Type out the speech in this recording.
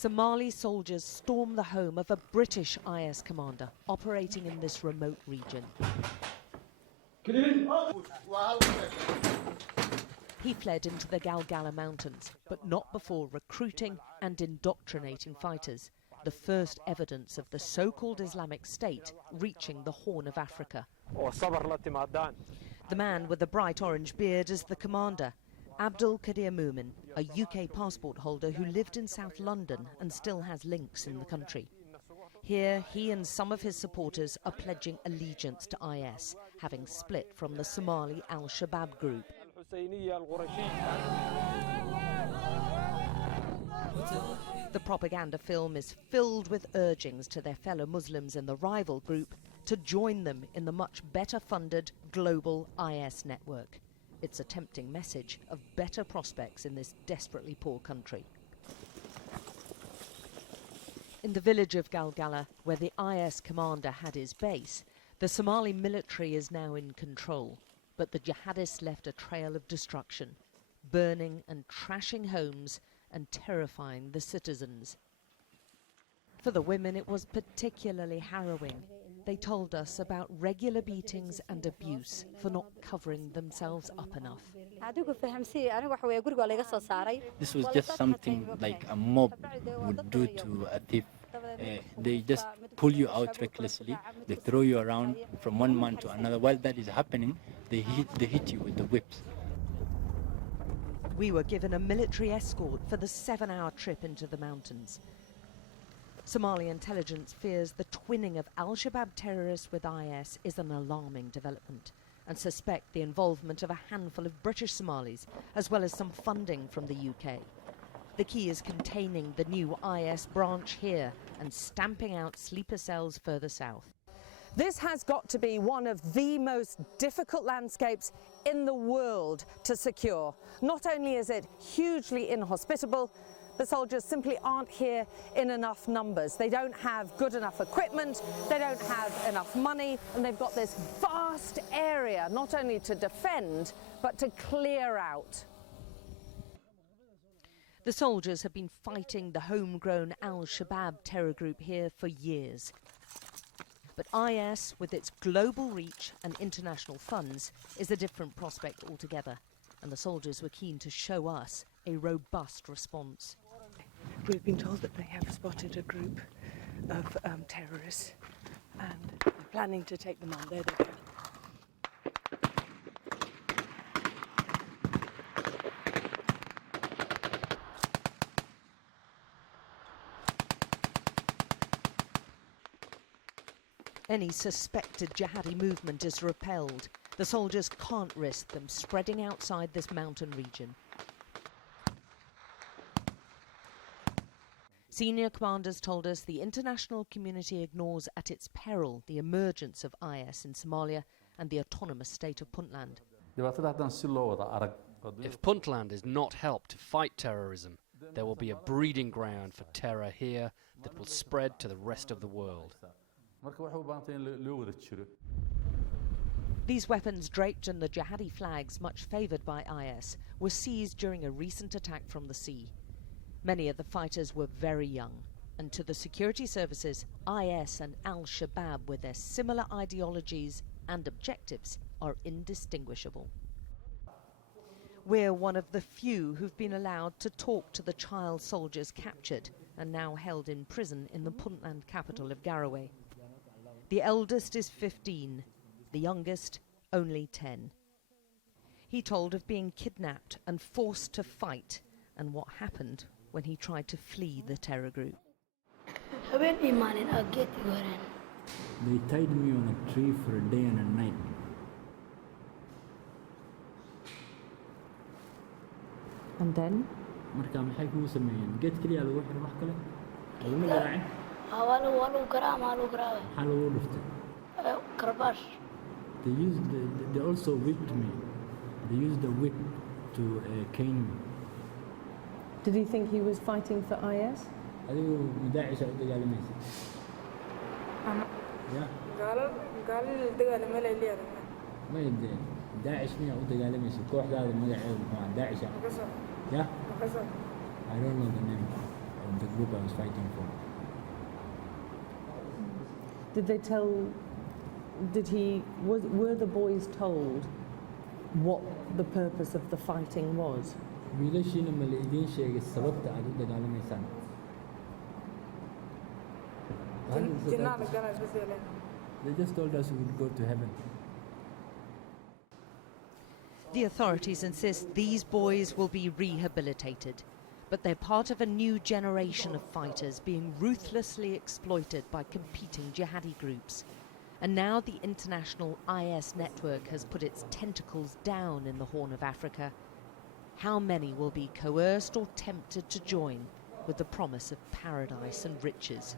Somali soldiers storm the home of a British IS commander operating in this remote region. He fled into the Galgala Mountains, but not before recruiting and indoctrinating fighters, the first evidence of the so-called Islamic State reaching the Horn of Africa. The man with the bright orange beard is the commander, Abdul Qadir Moomin, a UK passport holder who lived in South London and still has links in the country. Here, he and some of his supporters are pledging allegiance to IS, having split from the Somali al-shabaab group. The propaganda film is filled with urgings to their fellow Muslims in the rival group to join them in the much better funded global IS network. It's a tempting message of better prospects in this desperately poor country. In the village of Galgala, where the IS commander had his base, the Somali military is now in control. But the jihadists left a trail of destruction, burning and trashing homes and terrifying the citizens. For the women, it was particularly harrowing. They told us about regular beatings and abuse for not covering themselves up enough. This was just something like a mob would do to a thief. They just pull you out recklessly, they throw you around from one man to another. While that is happening, they hit you with the whips. We were given a military escort for the 7-hour trip into the mountains. Somali intelligence fears the twinning of al-shabaab terrorists with IS is an alarming development and suspect the involvement of a handful of British Somalis as well as some funding from the UK. The key is containing the new IS branch here and stamping out sleeper cells further south. This has got to be one of the most difficult landscapes in the world to secure. Not only is it hugely inhospitable, the soldiers simply aren't here in enough numbers. They don't have good enough equipment, they don't have enough money, and they've got this vast area not only to defend, but to clear out. The soldiers have been fighting the homegrown al-shabaab terror group here for years. But IS, with its global reach and international funds, is a different prospect altogether. And the soldiers were keen to show us a robust response. We've been told that they have spotted a group of terrorists and they're planning to take them on. There they go. Any suspected jihadi movement is repelled. The soldiers can't risk them spreading outside this mountain region. Senior commanders told us the international community ignores at its peril the emergence of IS in Somalia and the autonomous state of Puntland. If Puntland is not helped to fight terrorism, there will be a breeding ground for terror here that will spread to the rest of the world. These weapons, draped in the jihadi flags much favoured by IS, were seized during a recent attack from the sea. Many of the fighters were very young, and to the security services, IS and al-shabaab, with their similar ideologies and objectives, are indistinguishable. We're one of the few who've been allowed to talk to the child soldiers captured and now held in prison in the Puntland capital of Garowe. The eldest is 15, the youngest only 10. He told of being kidnapped and forced to fight and what happened when he tried to flee the terror group. They tied me on a tree for a day and a night. And then? They also whipped me. They used the whip to cane me. Did he think he was fighting for IS? I don't know the name. I the group I was fighting for. Did they tell, were the boys told what the purpose of the fighting was? wiilashiina ma la idiin sheegay sababta aad u dagaalamaysaan? They just told us we would go to heaven. The authorities insist these boys will be rehabilitated, but they're part of a new generation of fighters being ruthlessly exploited by competing jihadi groups. And now the international IS network has put its tentacles down in the Horn of Africa. How many will be coerced or tempted to join with the promise of paradise and riches?